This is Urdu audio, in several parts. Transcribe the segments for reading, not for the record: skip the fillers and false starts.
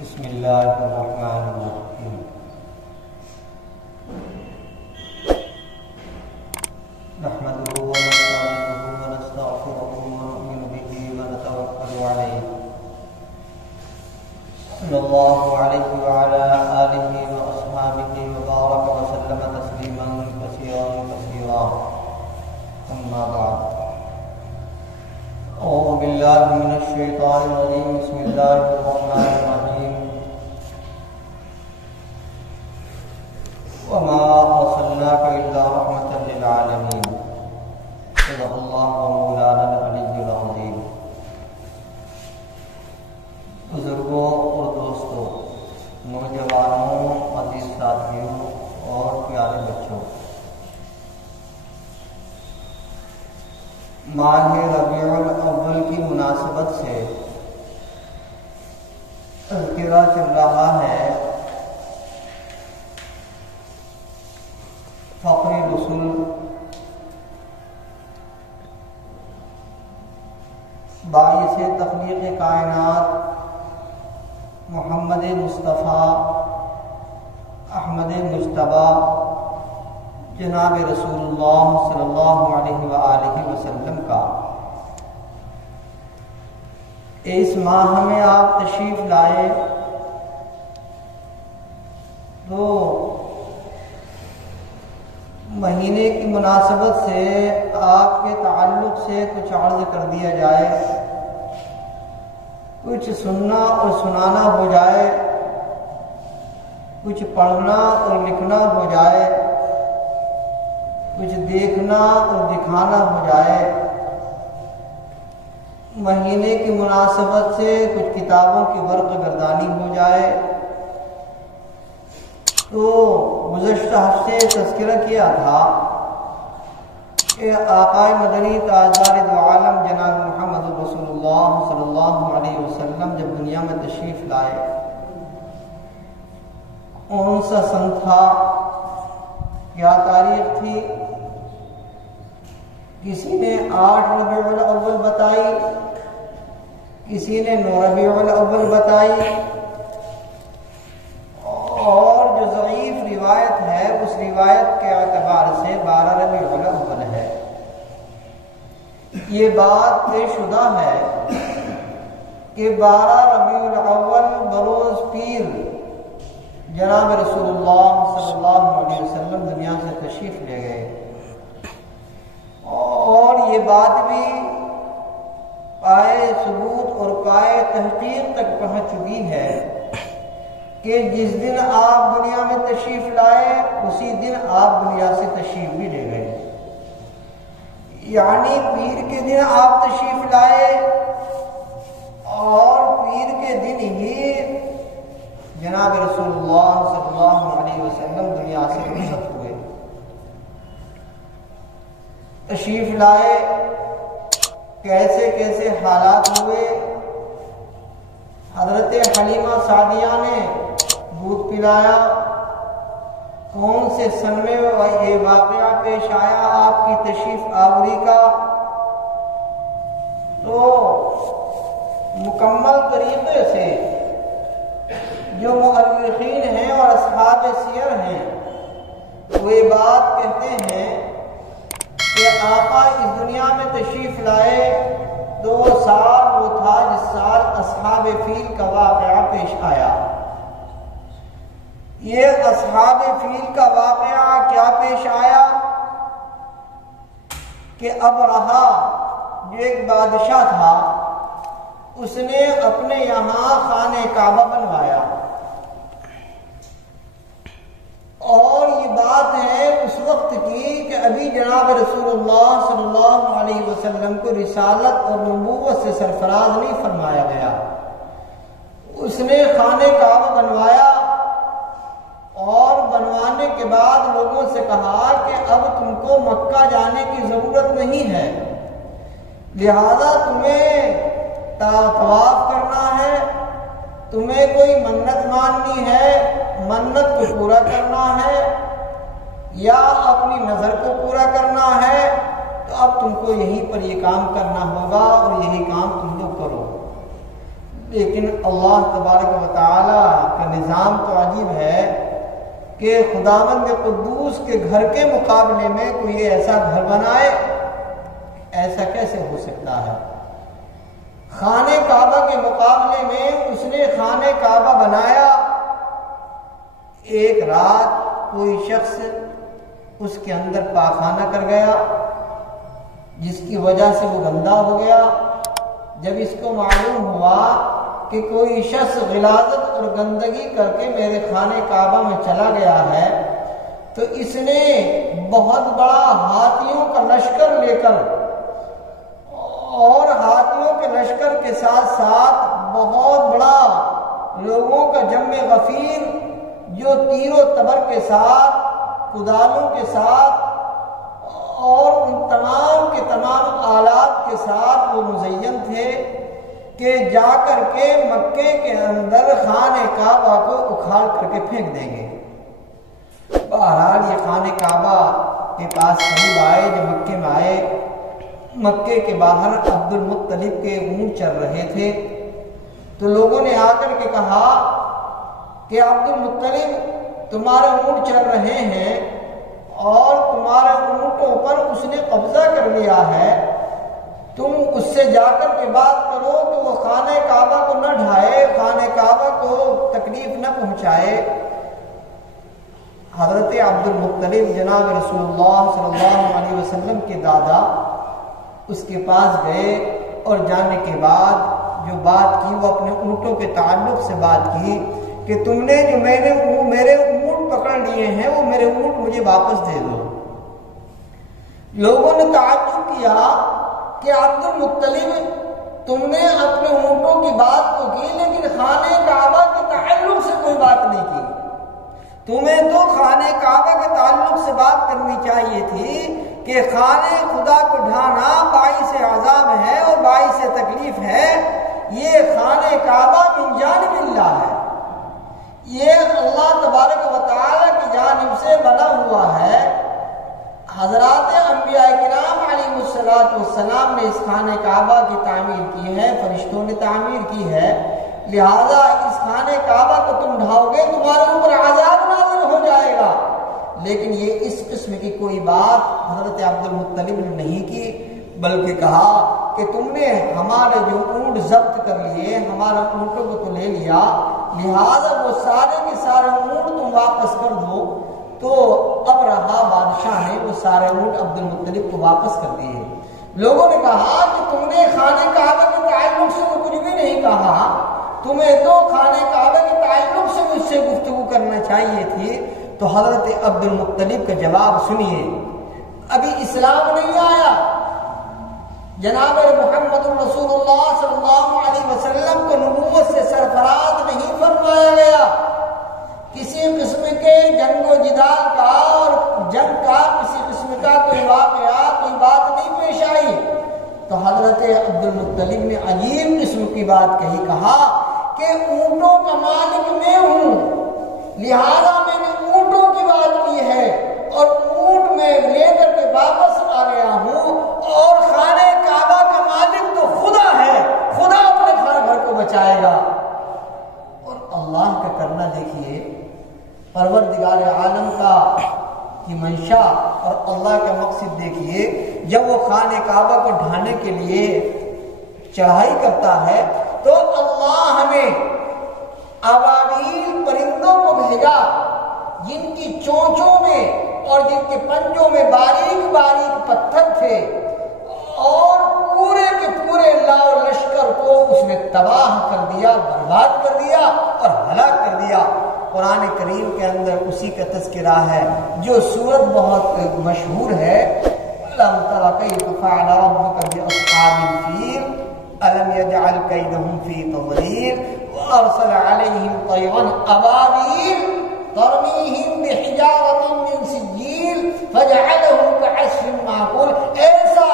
بسم اللہ الرحمن الرحیم نحمده ونستعینه ونستغفره ونؤمن به ونتوکل علیہ صلی اللہ علیہ وعلى آلہ واصحابہ وبارک وسلم تسلیما کثیرا اما بعد اعوذ باللہ من الشیطان الرجیم بسم اللہ الرحمن الرحیم وما ارسلناک الا رحمۃ للعالمین صدق اللہ مولانا العلی العظیم۔ بزرگوں اور دوستوں، نوجوانوں، عزیز ساتھیوں اور پیارے بچوں، ماہ ربیع الاول کی مناسبت سے تذکرہ چل رہا ہے فخر رسول باعث تخلیق کائنات محمد مصطفیٰ احمد مجتبیٰ جناب رسول اللہ صلی اللہ علیہ وآلہ وسلم کا اس ماہ میں آپ تشریف لائے تو مہینے کی مناسبت سے آپ کے تعلق سے کچھ عرض کر دیا جائے، کچھ سننا اور سنانا ہو جائے، کچھ پڑھنا اور لکھنا ہو جائے، کچھ دیکھنا اور دکھانا ہو جائے۔ مہینے کی مناسبت سے کچھ کتابوں کی ورق گردانی ہو جائے۔ تو گزشتہ ہفتے تذکرہ کیا تھا کہ آقا مدنی تاجدار دو عالم جناب محمد رسول اللہ صلی اللہ علیہ وسلم جب دنیا میں تشریف لائے، 59 سن تھا۔ کیا تاریخ تھی؟ کسی نے 8 ربیع الاول بتائی، کسی نے 9 ربیع الاول بتائی، اور جو ضعیف روایت ہے اس روایت کے اعتبار سے 12 ربیع الاول ہے۔ یہ بات طے شدہ ہے کہ 12 ربیع الاول بروز پیر جناب رسول اللہ صلی اللہ علیہ وسلم دنیا سے تشریف لے گئے، اور یہ بات بھی پائے ثبوت اور پائے تحقیق تک پہنچ چکی ہے کہ جس دن آپ دنیا میں تشریف لائے اسی دن آپ دنیا سے تشریف بھی لے گئے، یعنی پیر کے دن آپ تشریف لائے اور پیر کے دن ہی جناب رسول اللہ صلی اللہ علیہ وسلم دنیا سے رخصت ہوئے۔ تشریف لائے، کیسے کیسے حالات ہوئے۔ حضرت حلیمہ سعدیہ نے دودھ پلایا، کون سے سن میں یہ واقعہ پیش آیا آپ کی تشریف آوری کا، تو مکمل طریقے سے جو مؤرخین ہیں اور اصحاب سیر ہیں وہ یہ بات کہتے ہیں کہ آقا اس دنیا میں تشریف لائے 2 سال وہ تھا جس سال اصحاب فیل کا واقعہ پیش آیا۔ یہ اصحاب فیل کا واقعہ کیا پیش آیا کہ ابرہہ جو ایک بادشاہ تھا اس نے اپنے یہاں خانہ کعبہ بنوایا، اور یہ بات ہے اس وقت کی کہ ابھی جناب رسول اللہ صلی اللہ علیہ وسلم کو رسالت اور نبوت سے سرفراز نہیں فرمایا گیا۔ اس نے خانہ کعبہ بنوایا اور بنوانے کے بعد لوگوں سے کہا کہ اب تم کو مکہ جانے کی ضرورت نہیں ہے، لہذا تمہیں طواف کرنا ہے، تمہیں کوئی منت ماننی ہے، منت کو پورا کرنا ہے، یا اپنی نظر کو پورا کرنا ہے، تو اب تم کو یہیں پر یہ کام کرنا ہوگا اور یہی کام تم لوگ کرو۔ لیکن اللہ تبارک و تعالی کا نظام تو عجیب ہے کہ خداوند قدوس کے گھر کے مقابلے میں کوئی ایسا گھر بنائے، ایسا کیسے ہو سکتا ہے؟ خانہ کعبہ کے مقابلے میں اس نے خانہ کعبہ بنایا، ایک رات کوئی شخص اس کے اندر پاخانہ کر گیا جس کی وجہ سے وہ گندا ہو گیا۔ جب اس کو معلوم ہوا کہ کوئی شخص غلاظت اور گندگی کر کے میرے خانہ کعبہ میں چلا گیا ہے، تو اس نے بہت بڑا ہاتھیوں کا لشکر لے کر اور ہاتھیوں کے لشکر کے ساتھ ساتھ بہت بڑا لوگوں کا جمع غفیر جو تیر و تبر کے ساتھ، کدالوں کے ساتھ اور ان تمام کے تمام آلات کے ساتھ وہ مزین تھے کہ جا کر کے مکے کے اندر خانہ کعبہ کو اکھاڑ کر کے پھینک دیں گے۔ بہرحال یہ خانہ کعبہ کے پاس قریب آئے، جو مکے میں آئے، مکے کے باہر عبد المطلب کے اونٹ چل رہے تھے، تو لوگوں نے آ کر کے کہا کہ عبد المطلب تمہارے اونٹ چل رہے ہیں اور تمہارے اونٹوں پر اس نے قبضہ کر لیا ہے، تم اس سے جا کر کے بات کرو کہ وہ خانہ کعبہ کو نہ ڈھائے، خانہ کعبہ کو تکلیف نہ پہنچائے۔ حضرت عبد المطلب جناب رسول اللہ صلی اللہ علیہ وسلم کے دادا اس کے پاس گئے اور جانے کے بعد جو بات کی وہ اپنے اونٹوں کے تعلق سے بات کی کہ تم نے جو میرے اونٹ پکڑ لیے ہیں وہ میرے اونٹ مجھے واپس دے دو۔ لوگوں نے تعجب کیا کہ عبد المطلب تم نے اپنے اونٹوں کی بات تو کی لیکن خانہ کعبہ کے تعلق سے کوئی بات نہیں کی، تمہیں تو خانہ کعبہ کے تعلق سے بات کرنی چاہیے تھی کہ خانہ خدا کو ڈھانا باعث عذاب ہے اور باعث تکلیف ہے، یہ خانہ کعبہ من جانب اللہ ہے، یہ اللہ تبارک و تعالی کی جانب سے بنا ہوا ہے۔ حضرات انبیاء کرام علیہ السلام نے اس خانہ کعبہ کی تعمیر کی ہے، فرشتوں نے تعمیر کی ہے، لہذا اس خانہ کعبہ کو تم ڈھاؤ گے تمہارے اوپر عذاب نازل ہو جائے گا۔ لیکن یہ اس قسم کی کوئی بات حضرت عبد المطلب نے نہیں کی، بلکہ کہا کہ تم نے ہمارے جو اونٹ ضبط کر لیے، ہمارے اونٹوں کو تو لے لیا، لہذا وہ سارے کے سارے اونٹ تم واپس کر دو۔ تو اب رہا بادشاہ نے وہ سارے اونٹ عبد المطلب کو واپس کر دیے۔ لوگوں نے کہا کہ تم نے خانہ کعبہ کے تعلق سے تو کچھ بھی نہیں کہا، تمہیں تو خانہ کعبہ کے تعلق سے مجھ سے گفتگو کرنا چاہیے تھی۔ تو حضرت عبد المطلب کا جواب سنیے، ابھی اسلام نہیں آیا، جناب محمد رسول اللہ صلی اللہ علیہ وسلم کو نبوت سے سرفراز نہیں فرمایا گیا، کسی قسم کے جنگ و جدال کا اور جنگ کا کسی قسم کا کوئی واقعہ کوئی بات نہیں پیش آئی۔ تو حضرت عبد المطلب نے عجیب قسم کی بات کہی، کہا کہ اونٹوں کا مالک میں ہوں، لہذا میں نے اونٹوں کی بات کی ہے اور اونٹ میں لے کر کے واپس آ گیا ہوں، اور خانہ کعبہ کا مالک تو خدا ہے، خدا اپنے گھر کو بچائے گا۔ اور اللہ کا کرنا دیکھیے، پروردگار عالم کا کی منشا اور اللہ کا مقصد دیکھیے، جب وہ خانہ کعبہ کو ڈھانے کے لیے چڑھائی کرتا ہے تو اللہ ہمیں ابابیل پرندوں کو بھیجا جن کی چونچوں میں اور جن کے پنجوں میں باریک باریک پتھر تھے، اور پورے کے پورے لاؤ لشکر کو اس نے تباہ کر دیا، برباد کر دیا اور ہلاک کر دیا۔ قرآن کریم کے اندر اسی کا تذکرہ ہے، جو سورت بہت مشہور ہے، أَلَمْ تَرَ كَيْفَ فَعَلَ رَبُّكَ بِأَصْحَابِ الْفِيلِ أَلَمْ يَجْعَلْ كَيْدَهُمْ فِي تَضْلِيلٍ وَأَرْسَلَ عَلَيْهِمْ طَيْرًا أَبَابِيلَ تَرْمِيهِمْ بِحِجَارَةٍ مِّن سِجِّيلٍ فَجَعَلَهُمْ كَعَصْفٍ مَّأْكُولٍ۔ ایسا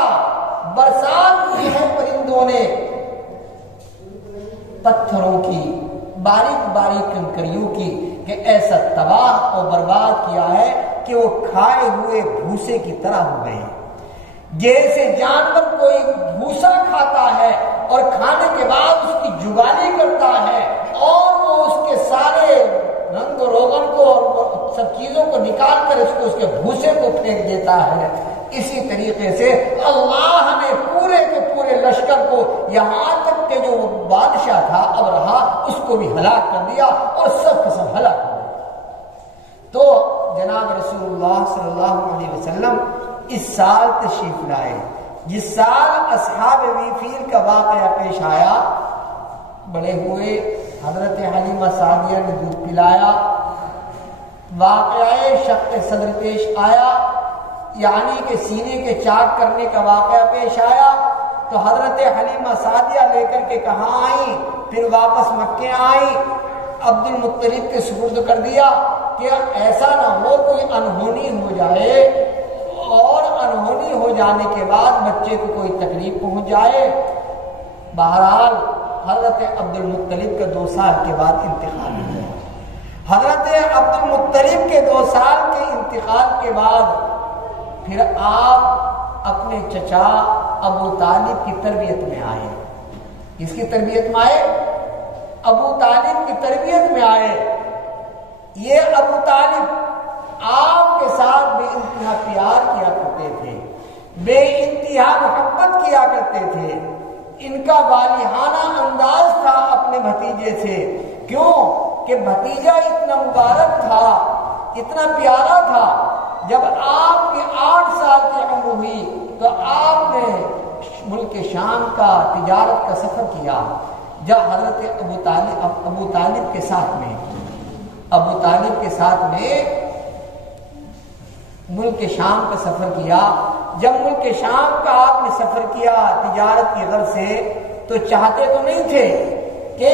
برسات کی ہے پرندوں نے پتھروں کی، باریک باریک کنکریوں کی، کہ ایسا تباہ اور برباد کیا ہے کہ وہ کھائے ہوئے بھوسے کی طرح ہو گئے۔ جیسے جانور کوئی بھوسا کھاتا ہے اور کھانے کے بعد اس کی جگالی کرتا ہے اور وہ اس کے سارے رنگ و روغن کو اور سب چیزوں کو نکال کر اس کے بھوسے کو پھینک دیتا ہے، اسی طریقے سے اللہ نے پورے کے پورے لشکر کو، یہاں تک کہ جو بادشاہ تھا ابرہہ، اس کو بھی ہلاک کر دیا اور سب کے سب ہلاک ہو گئے۔ تو جناب رسول اللہ صلی اللہ علیہ وسلم اس سال تشریف لائے، جس سال اصحاب ویفیل کا واقعہ پیش آیا، بڑے ہوئے، حضرت حلیمہ سعدیہ نے دودھ پلایا، واقعہ شق صدر پیش آیا، یعنی کہ سینے کے چاک کرنے کا واقعہ پیش آیا، تو حضرت حلیمہ سعدیہ لے کر کے کہاں آئیں؟ پھر واپس مکے آئیں، عبد المطلب کے سپرد کر دیا کہ ایسا نہ ہو کوئی انہونی ہو جائے اور انہونی ہو جانے کے بعد بچے کو کوئی تکلیف پہنچ جائے۔ بہرحال حضرت عبد المطلب کا 2 سال کے بعد انتقال ہو گیا۔ حضرت عبد المطلب کے 2 سال کے انتقال کے بعد پھر آپ اپنے چچا ابو طالب کی تربیت میں آئے۔ کس کی تربیت میں آئے؟ ابو طالب کی تربیت میں آئے۔ یہ ابو طالب آپ کے ساتھ بے انتہا پیار کیا کرتے تھے، بے انتہا محبت کیا کرتے تھے، ان کا والہانہ انداز تھا اپنے بھتیجے سے۔ کیوں کہ بھتیجا اتنا مبارک تھا، اتنا پیارا تھا۔ جب آپ کے 8 سال کی عمر ہوئی تو آپ نے ملک شام کا تجارت کا سفر کیا، جب حضرت ابو طالب کے ساتھ میں ملک شام کا سفر کیا۔ جب ملک شام کا آپ نے سفر کیا تجارت کی غرض سے، تو چاہتے تو نہیں تھے کہ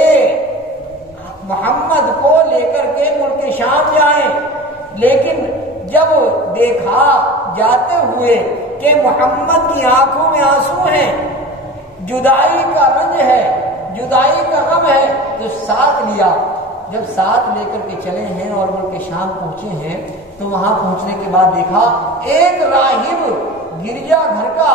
محمد کو لے کر کے ملک شام جائیں، لیکن جب دیکھا جاتے ہوئے کہ محمد کی آنکھوں میں آنسو ہیں، جدائی کا رنج ہے، جدائی کا غم ہے، تو ساتھ لیا۔ جب ساتھ لے کر کے چلے ہیں اور ملک شام پہنچے ہیں، تو وہاں پہنچنے کے بعد دیکھا ایک راہب گرجا گھر کا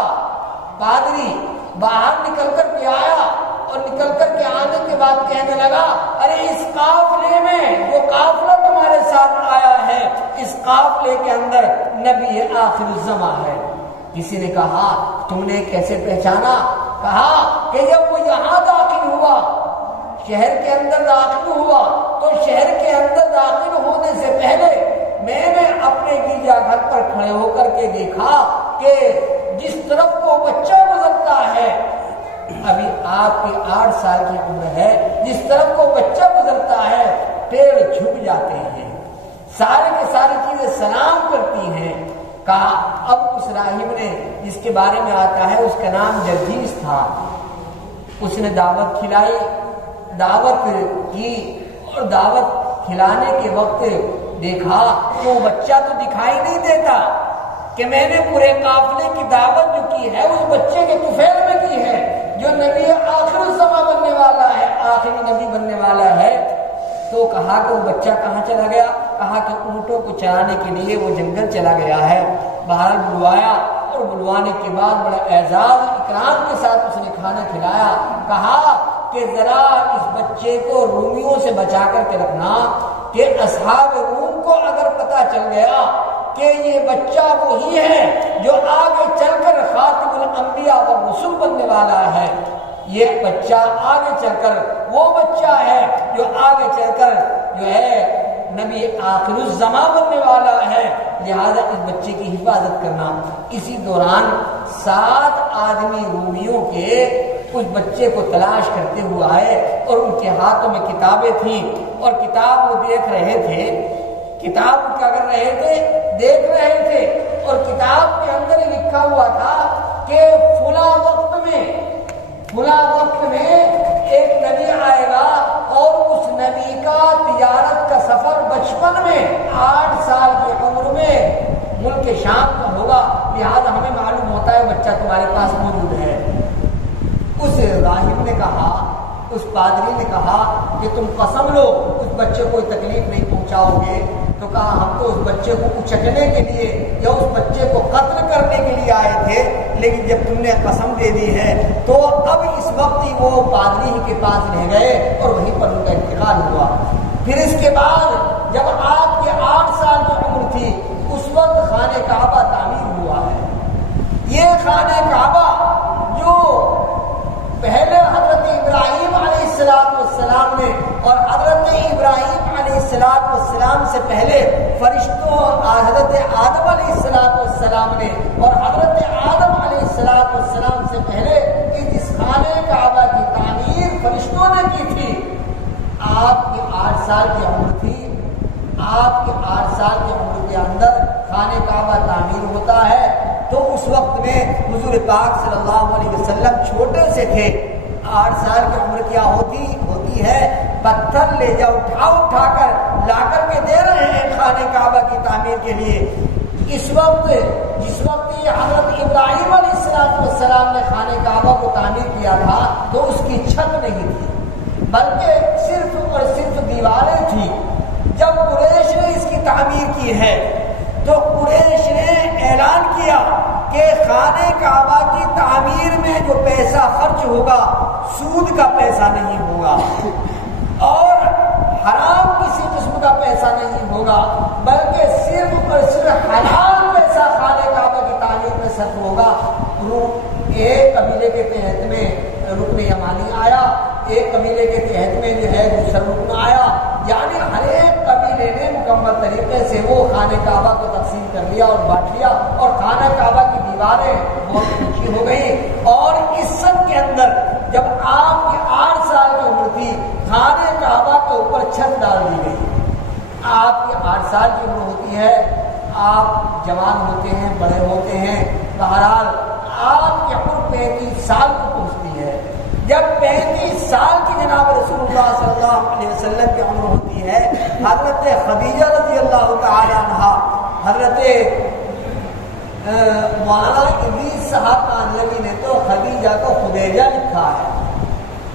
پادری باہر نکل کر کے آیا، اور نکل کر کے آنے کے بعد کہنے لگا، ارے اس قافلے میں جو قافلہ تمہارے ساتھ آیا ہے، اس قافلے کے اندر نبی آخر الزمان ہے۔ کسی نے کہا تم نے کیسے پہچانا؟ کہا کہ جب وہ یہاں داخل ہوا، شہر کے اندر داخل ہوا، تو شہر کے اندر داخل ہونے سے پہلے میں نے اپنے گرجا گھر پر کھڑے ہو کر کے دیکھا کہ جس طرف کو بچہ گزرتا ہے، ابھی آپ کی 8 سال کی عمر ہے، جس طرف کو بچہ گزرتا ہے پیڑ جھک جاتے ہیں، سارے کے ساری چیزیں سلام کرتی ہیں۔ کہا اب اس راہب نے، جس کے بارے میں آتا ہے اس کا نام جرجیس تھا، اس نے دعوت کھلائی، دعوت کی، اور دعوت کھلانے کے وقت دیکھا کہ وہ بچہ تو دکھائی نہیں دیتا، کہ میں نے پورے قافلے کی دعوت جو کی ہے اس بچے کے طفیل میں کی ہے، جو نبی آخر الزمان بننے والا ہے، آخری نبی بننے والا ہے۔ تو کہا کہ وہ بچہ کہاں چلا گیا؟ کہا کہ اونٹوں کو چرانے کے لیے وہ جنگل چلا گیا ہے۔ باہر بلوایا، اور بلوانے کے بعد بڑا اعزاز اکرام کے ساتھ اس نے کھانا کھلایا۔ کہا کہ ذرا اس بچے کو رومیوں سے بچا کر کے رکھنا، کہ اصحاب روم کو اگر پتہ چل گیا کہ یہ بچہ وہی ہے جو آگے چل کر خاتم الانبیاء و رسول بننے والا ہے، یہ بچہ آگے چل کر وہ بچہ ہے جو آگے چل کر جو ہے نبی آخر الزمان بننے والا ہے، لہذا اس بچے کی حفاظت کرنا۔ اسی دوران 7 آدمی رومیوں کے اس بچے کو تلاش کرتے ہوئے آئے، اور ان کے ہاتھوں میں کتابیں تھیں، اور کتاب وہ دیکھ رہے تھے، کتاب کیا کر رہے تھے؟ دیکھ رہے تھے، اور کتاب کے اندر لکھا ہوا تھا کہ فلاں وقت میں ایک نبی آئے گا، اور اس نبی کا تجارت کا سفر بچپن میں 8 سال کی عمر میں ملک شام کا ہوگا، لہذا ہمیں معلوم ہوتا ہے بچہ تمہارے پاس موجود ہے۔ اس راہب نے کہا، اس پادری نے کہا کہ تم قسم لو اس بچے کو کوئی تکلیف نہیں پہنچاؤ گے۔ تو تو کہا ہم تو اس بچے کو اچکنے کے لیے یا اس بچے کو قتل کرنے کے لیے آئے تھے، لیکن جب تم نے قسم دے دی ہے تو اب اس وقت ہی وہ پادری کے پاس رہ گئے اور وہیں پر ان کا انتقال ہوا۔ پھر اس کے بعد جب آپ کے 8 سال کی عمر تھی اس وقت خانہ کعبہ تعمیر ہوا ہے۔ یہ خانہ کعبہ جو پہلے حضرت ابراہیم علیہ السلام نے اور حضرت ابراہیم علیہ السلام سے پہلے فرشتوں حضرت آدم علیہ السلام نے اور حضرت آدم علیہ السلام سے پہلے اس خانہ کعبہ کی تعمیر فرشتوں نے کی تھی۔ آپ کی 8 سال کی عمر تھی، آپ کے 8 سال کی عمر کے اندر خانہ کعبہ تعمیر ہوتا ہے، تو اس وقت میں حضور پاک صلی اللہ علیہ وسلم چھوٹے سے تھے۔ 8 سال کی عمر کیا ہوتی ہے، پتھر لے جا اٹھا کر لا کر کے دے رہے ہیں خانہ کعبہ کی تعمیر کے لیے۔ جس وقت یہ حضرت ابراہیم علیہ السلام نے خانہ کعبہ کو تعمیر کیا تھا تو اس کی چھت نہیں تھی، بلکہ صرف اور صرف دیواریں تھیں۔ جب قریش نے اس کی تعمیر کی ہے تو قریش نے اعلان کیا کہ خانہ کعبہ کی تعمیر میں جو پیسہ خرچ ہوگا سود کا پیسہ نہیں ہوگا اور حرام کسی قسم کا پیسہ نہیں ہوگا، بلکہ صرف اور صرف حلال پیسہ خانہ کعبہ کی تعمیر میں صرف ہوگا۔ ایک قبیلے کے تحت میں رکن یمانی آیا، ایک قبیلے کے تحت میں جو ہے دوسرا رکن آیا، یعنی ہر ایک قبیلے نے مکمل طریقے سے وہ خانہ کعبہ کو تقسیم کر لیا اور بانٹ لیا، اور خانہ کعبہ کی دیواریں بہت اونچی ہو گئی۔ اور اس سب کے اندر جب آپ کی 8 سال کی عمر تھی خانہ کعبہ کے اوپر چھت ڈال دی گئی۔ آپ کی 8 سال کی عمر ہوتی ہے، آپ جوان ہوتے ہیں، بڑے ہوتے ہیں، بہرحال آپ کی عمر 35 سال کو پہنچتی ہے۔ جب 35 سال کی جناب رسول اللہ صلی اللہ علیہ وسلم کی عمر ہوتی ہے، حضرت خدیجہ رضی اللہ تعالی عنہا، حضرت مولانا ادریس صاحب کانلوی نے تو خدیجہ کو خدیجہ لکھا ہے۔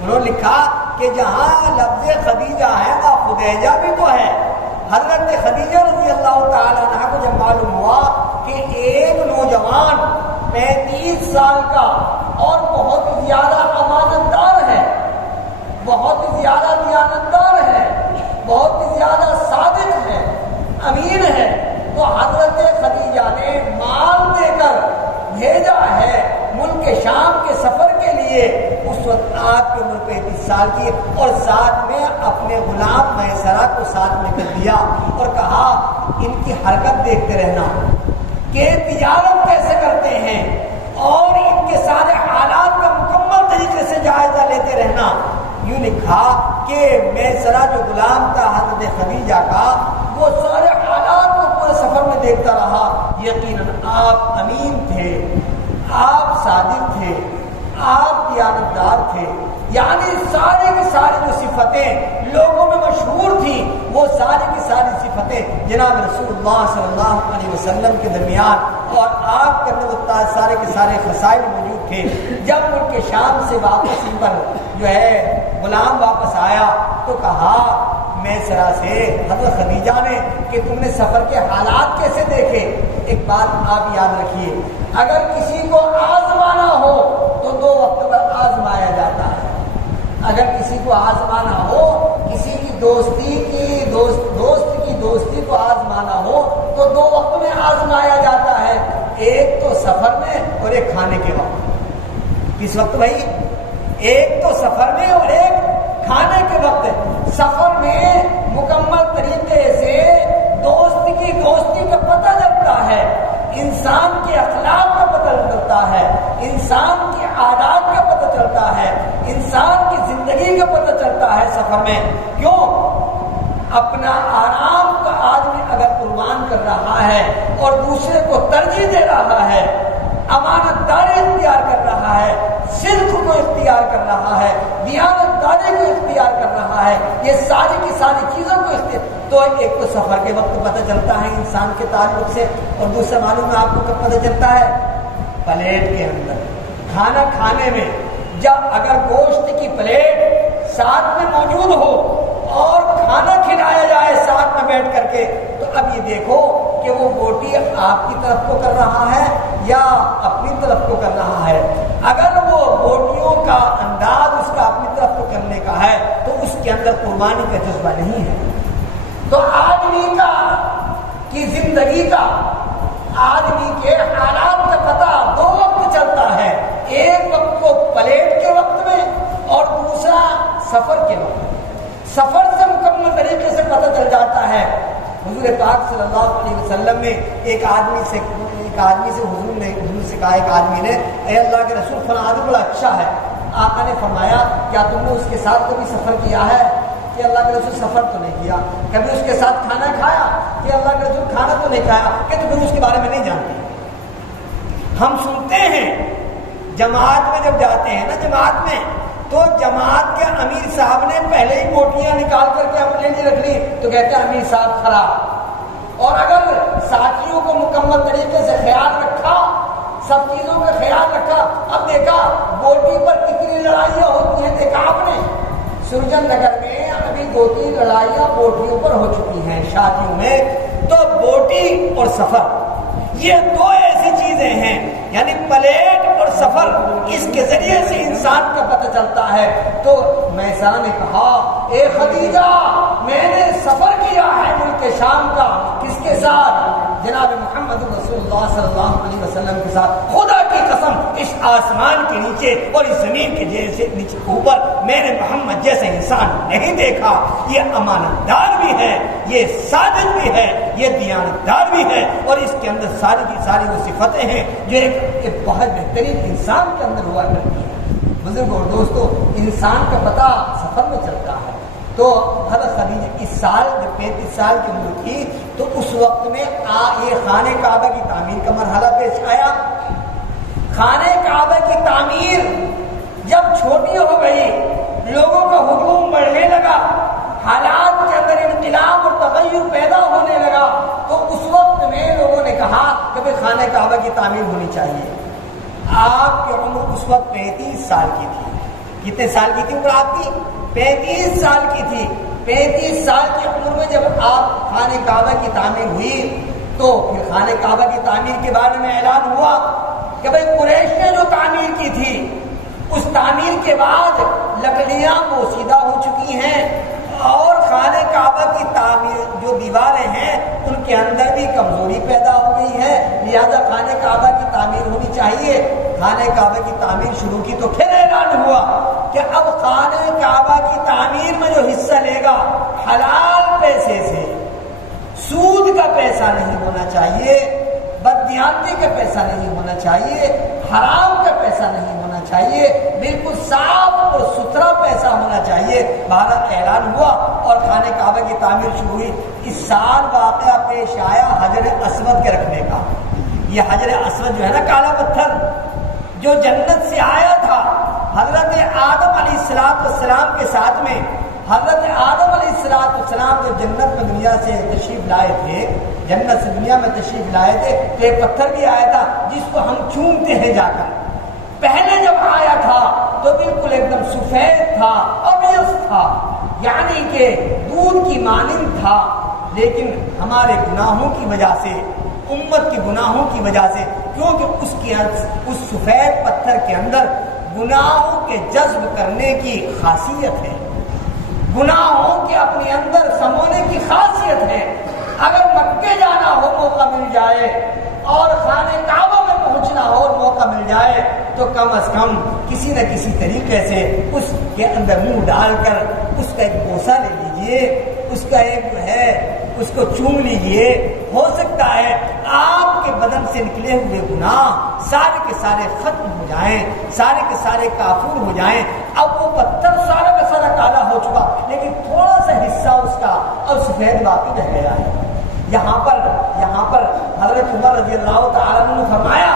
انہوں نے لکھا کہ جہاں لفظ خدیجہ ہے وہاں خدیجہ بھی تو ہے۔ حضرت خدیجہ رضی اللہ تعالی عنہ کو جب معلوم ہوا کہ ایک نوجوان 35 سال کا اور بہت زیادہ امانت دار ہے، بہت زیادہ دیانتدار ہے، بہت زیادہ صادق ہے، امین ہے، تو حضرت خدیجہ نے مال دے کر بھیجا ہے ملک شام کے سفر کے لیے۔ اس وقت آپ کی عمر 35 سال کی، اور ساتھ میں اپنے غلام میسرہ کو ساتھ میں کر دیا اور کہا ان کی حرکت دیکھتے رہنا کہ تجارت کیسے کرتے ہیں اور ان کے سارے حالات کا مکمل طریقے سے جائزہ لیتے رہنا۔ یوں لکھا کہ میسرہ جو غلام تھا حضرت خدیجہ کا، وہ سارے حالات کو پورے سفر میں دیکھتا رہا۔ یقیناً آپ امین تھے، آپ صادق تھے، آپ دیانتدار تھے، یعنی سارے کی ساری جو صفتیں لوگوں میں مشہور تھیں وہ ساری کی ساری صفتیں جناب رسول اللہ صلی اللہ علیہ وسلم کے درمیان اور آپ کے اندر سارے کے سارے خصائل موجود تھے۔ جب ملک شام سے واپس پر جو ہے غلام واپس آیا تو کہا میسرہ سے حضرت خدیجہ نے کہ تم نے سفر کے حالات کیسے دیکھے؟ ایک بات آپ یاد رکھیے، اگر کسی کو آزمانا ہو تو 2 وقت پر آزمایا جاتا ہے۔ اگر کسی کو آزمانا ہو، کسی کی دوست کی دوستی کو آزمانا ہو تو 2 وقت میں آزمایا جاتا ہے، ایک تو سفر میں اور ایک کھانے کے وقت۔ کس وقت بھائی؟ ایک تو سفر میں اور ایک کھانے کے وقت۔ سفر میں مکمل طریقے سے دوستی کا پتہ لگتا ہے، انسان کے اخلاق کا پتہ چلتا ہے، انسان کے عادات کا پتہ چلتا ہے، انسان کی زندگی کا پتہ چلتا ہے سفر میں۔ کیوں؟ اپنا آرام کا آدمی اگر قربان کر رہا ہے اور دوسرے کو ترجیح دے رہا ہے، امانت داری اختیار کر رہا ہے، صدق کو اختیار کر رہا ہے، دیانت داری کو اختیار کر رہا ہے، یہ ساری کی ساری چیزوں کو اختیار، تو ایک تو سفر کے وقت پتہ چلتا ہے انسان کے تعلق سے، اور دوسرا معلوم ہے آپ کو کب پتہ چلتا ہے؟ پلیٹ کے اندر کھانا کھانے میں جب اگر گوشت کی پلیٹ ساتھ میں موجود ہو اور کھانا کھلایا جائے ساتھ میں بیٹھ کر کے، تو اب آپ کی طرف کو کر رہا ہے یا اپنی طرف کو کر رہا ہے. اگر وہ بوٹیوں کا انداز اس کا اپنی طرف کو کرنے کا ہے تو اس کے اندر قربانی کا جذبہ نہیں ہے. تو آدمی کی زندگی کا، آدمی کے حالات کا پتہ دو وقت چلتا ہے، ایک وقت کو پلیٹ کے وقت میں اور دوسرا سفر کے وقت میں. سفر سے مکمل طریقے سے پتہ چل جاتا ہے. حضور پاک صلی اللہ علیہ وسلم نے ایک آدمی سے حضور سے کہا، ایک آدمی نے، اے اللہ کے رسول فلاں آدمی بڑا اچھا ہے. آقا نے فرمایا کیا تم نے اس کے ساتھ کبھی سفر کیا ہے؟ کہ اللہ کے رسول سفر تو نہیں کیا. کبھی اس کے ساتھ کھانا کھایا؟ کہ اللہ کے رسول کھانا تو نہیں کھایا. کہ تو پھر اس کے بارے میں نہیں جانتے. ہم سنتے ہیں جماعت میں جب جاتے ہیں نا، جماعت میں تو جماعت کے امیر صاحب نے پہلے ہی بوٹیاں نکال کر کے اپنے لیے رکھ لی تو کہتے ہیں امیر صاحب خراب. اور اگر ساتھیوں کو مکمل طریقے سے خیال رکھا، سب چیزوں کا خیال رکھا، اب دیکھا بوٹی پر کتنی لڑائیاں ہوتی ہیں. دیکھا آپ نے سرجن نگر میں ابھی 2-3 لڑائیاں بوٹیوں پر ہو چکی ہیں شادیوں میں. تو بوٹی اور سفر یہ دو ایسی چیزیں ہیں، یعنی پلیٹ اور سفر، اس کے ذریعے سے انسان کا پتہ چلتا ہے. تو میسرہ نے کہا اے خدیجہ میں نے سفر کیا ہے ملک شام کا. کس کے ساتھ؟ جناب محمد رسول اللہ صلی اللہ علیہ وسلم کے ساتھ. خدا کی قسم اس آسمان کے نیچے اور اس زمین کے جیسے نیچے اوپر میں نے محمد جیسے انسان نہیں دیکھا. یہ امانت دار بھی ہے، یہ صادق بھی ہے، یہ دیانتدار بھی ہے، اور اس کے اندر ساری کی ساری وہ صفتیں ہیں جو ایک بہت بہترین انسان کے اندر ہوا کرتی ہے. بزرگ اور دوستو، انسان کا پتہ سفر میں چلتا ہے. تو حضرت خدیجہ اس سال جب 35 سال کی عمر تھی تو اس وقت میں یہ خانہ کعبہ کی تعمیر کا مرحلہ پیش آیا. خانہ کعبہ کی تعمیر جب چھوٹی ہو گئی، لوگوں کا ہجوم بڑھنے لگا، حالات کے اندر انقلاب اور تغیر پیدا ہونے لگا، تو اس وقت میں لوگوں نے کہا کہ بھئی خانہ کعبہ کی تعمیر ہونی چاہیے. آپ کی عمر اس وقت 35 سال کی تھی. کتنے سال کی تھی عمر آپ کی؟ 35 سال کی تھی. 35 سال کی عمر میں جب آپ خانہ کعبہ کی تعمیر ہوئی تو پھر خانہ کعبہ کی تعمیر کے بارے میں اعلان ہوا کہ بھئی قریش نے جو تعمیر کی تھی اس تعمیر کے بعد لکڑیاں پوشیدہ ہو چکی ہیں اور خانہ کعبہ کی تعمیر جو دیواریں ہیں ان کے اندر بھی کمزوری پیدا ہو گئی ہے، لہذا خانہ کعبہ کی تعمیر ہونی چاہیے. خانہ کعبہ کی تعمیر شروع کی تو پھر اعلان ہوا کہ اب خانہ کعبہ کی تعمیر میں جو حصہ لے گا حلال پیسے سے، سود کا پیسہ نہیں ہونا چاہیے، بددیانتی کا پیسہ نہیں ہونا چاہیے، حرام کا پیسہ نہیں ہونا چاہیے، بالکل صاف اور ستھرا پیسہ ہونا چاہیے. بھارت اعلان ہوا اور خانہ کعبہ کی تعمیر شروع ہوئی. اس سال واقعہ پیش آیا حجر اسود کے رکھنے کا. یہ حجر اسود جو ہے نا کالا پتھر جو جنت سے آیا تھا حضرت آدم علیہ السلام کے ساتھ میں. حضرت آدم علیہ السلام جب جنت میں دنیا سے تشریف لائے تھے، جنت سے دنیا میں تشریف لائے تھے تو ایک پتھر بھی آیا تھا جس کو ہم چومتے ہیں جا کر. پہلے جب آیا تھا تو بالکل ایک دم سفید تھا، ابیض تھا، یعنی کہ دودھ کی مانند تھا. لیکن ہمارے گناہوں کی وجہ سے، امت کے گناہوں کی وجہ سے، کیونکہ اس سفید پتھر کے اندر گناہوں کے جذب کرنے کی خاصیت ہے، گناہوں کے اپنے اندر سمونے کی خاصیت ہے. اگر مکے جانا ہو موقع مل جائے اور خانہ کعبہ میں پہنچنا ہو اور موقع مل جائے تو کم از کم کسی نہ کسی طریقے سے اس کے اندر منہ ڈال کر اس کا ایک بوسہ لے لیجئے، اس کا ایک جو ہے اس کو چوم لیجئے. ہو سکتا ہے آپ کے بدن سے نکلے ہوئے گناہ سارے کے سارے ختم ہو جائیں، سارے کے سارے کافور ہو جائیں. اب وہ پتھر سارا کا سارا کالا ہو چکا لیکن تھوڑا سا حصہ اس کا اب سفید باقی رہ گیا ہے. یہاں پر حضرت عمر رضی اللہ تعالیٰ عنہ نے فرمایا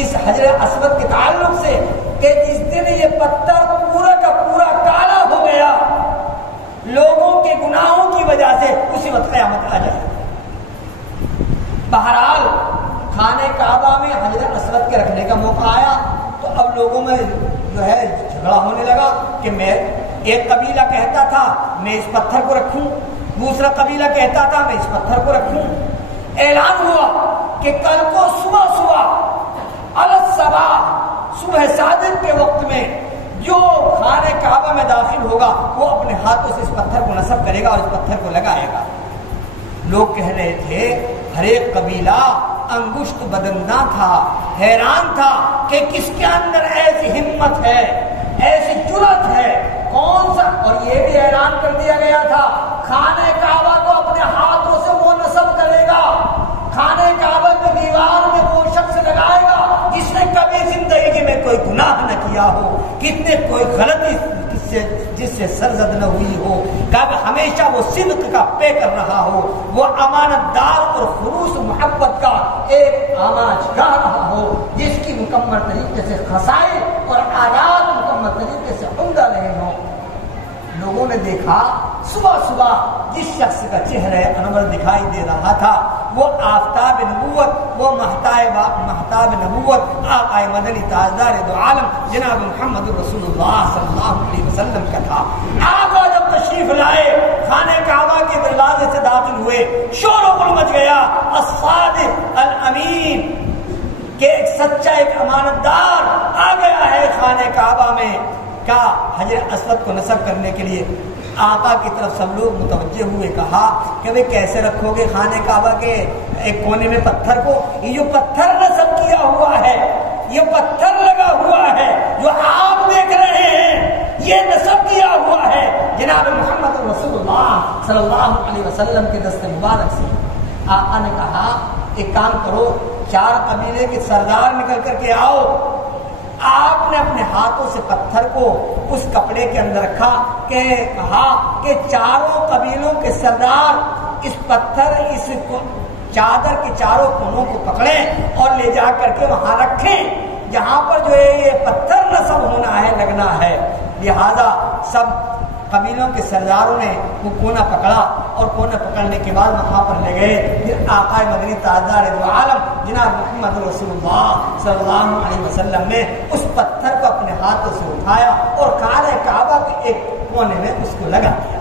اس حجر اسود کے تعلق سے کہ جس دن یہ پتھر پورا کا پورا کالا ہو گیا لوگوں کے گناہوں کی وجہ سے اسی وقت قیامت آ جائے. بہرحال خانہ کعبہ میں حجر اسود کے رکھنے کا موقع آیا تو اب لوگوں میں جو ہے جھگڑا ہونے لگا کہ میں ایک قبیلہ کہتا تھا میں اس پتھر کو رکھوں، دوسرا قبیلہ کہتا تھا میں اس پتھر کو رکھوں. اعلان ہوا کہ کل کو صبح صبح صادق کے وقت میں جو خانہ کعبہ میں داخل ہوگا وہ اپنے ہاتھوں سے اس پتھر کو نصب کرے گا اور اس پتھر کو لگائے گا۔ لوگ کہہ رہے تھے، ہر ایک قبیلہ انگشت بدندہ تھا، حیران تھا کہ کس کے اندر ایسی ہمت ہے، ایسی جرأت ہے، کون سا؟ اور یہ بھی حیران کر دیا گیا تھا، خانہ کعبہ کو اپنے ہاتھوں سے وہ نصب کرے گا، خانہ کعبہ کی دیوار میں وہ شخص لگائے گا جس نے کبھی زندگی میں کوئی گناہ نہ کیا ہو، کتنے کوئی غلطی جس سے سرزد نہ ہوئی ہو، کب ہمیشہ وہ صدق کا پے کر رہا ہو، وہ امانت دار اور خلوص محبت کا ایک آماج گاہ رہا ہو، جس کی مکمل طریقے سے خصائص اور عادات مکمل طریقے سے عمدہ رہے ہوں۔ لوگوں نے دیکھا صبح صبح جس شخص کا چہرہ انور دکھائی دے رہا تھا وہ آفتاب نبوت، وہ مہتاب نبوت، آقا مدنی تاجدار دو عالم جناب محمد رسول اللہ صلی اللہ علیہ وسلم کا تھا۔ آقا جب تشریف لائے، خانہ کعبہ کے دروازے سے داخل ہوئے، شور و غل مچ گیا، الصادق الامین کہ ایک سچا، ایک امانت دار آ گیا ہے خانہ کعبہ میں کا حجر اسود کو نصب کرنے کے لیے۔ آقا کی طرف سب لوگ متوجہ ہوئے، کہا کہ وہ کیسے رکھو گے خانہ کعبہ کے ایک کونے میں پتھر کو؟ یہ جو پتھر نصب کیا ہوا ہے، یہ پتھر لگا ہوا ہے جو آپ دیکھ رہے ہیں، یہ نصب کیا ہوا ہے جناب محمد رسول اللہ صلی اللہ علیہ وسلم کے دست مبارک سے۔ آقا نے کہا ایک کام کرو، 4 قبیلے کے سردار نکل کر کے آؤ۔ آپ نے اپنے ہاتھوں سے پتھر کو اس کپڑے کے اندر رکھا کہ کہا کہ 4 قبیلوں کے سردار اس پتھر، اس چادر کے 4 کونوں کو پکڑیں اور لے جا کر کے وہاں رکھیں جہاں پر جو ہے یہ پتھر نصب ہونا ہے، لگنا ہے۔ لہذا سب قبیلوں کے سرداروں نے وہ کونا پکڑا اور کونا پکڑنے کے بعد وہاں پر لے گئے۔ پھر آقا مدنی تاجدار دو عالم جناب محمد رسول اللہ صلی اللہ علیہ وسلم نے اس پتھر کو اپنے ہاتھوں سے اٹھایا اور خانہ کعبہ کے ایک کونے میں اس کو لگا دیا۔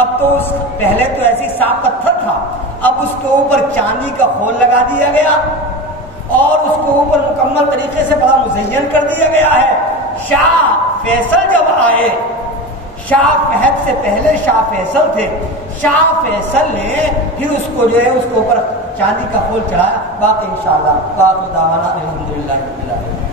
اب تو اس پہلے تو ایسی صاف پتھر تھا، اب اس کے اوپر چاندی کا خول لگا دیا گیا اور اس کے اوپر مکمل طریقے سے بڑا مزین کر دیا گیا ہے۔ شاہ فیصل جب آئے، شاہ فہد سے پہلے شاہ فیصل تھے، شاہ فیصل نے پھر اس کو جو ہے اس کے اوپر چاندی کا خول چڑھایا۔ باقی انشاءاللہ باقی دعوانا الحمدللہ رب العالمین۔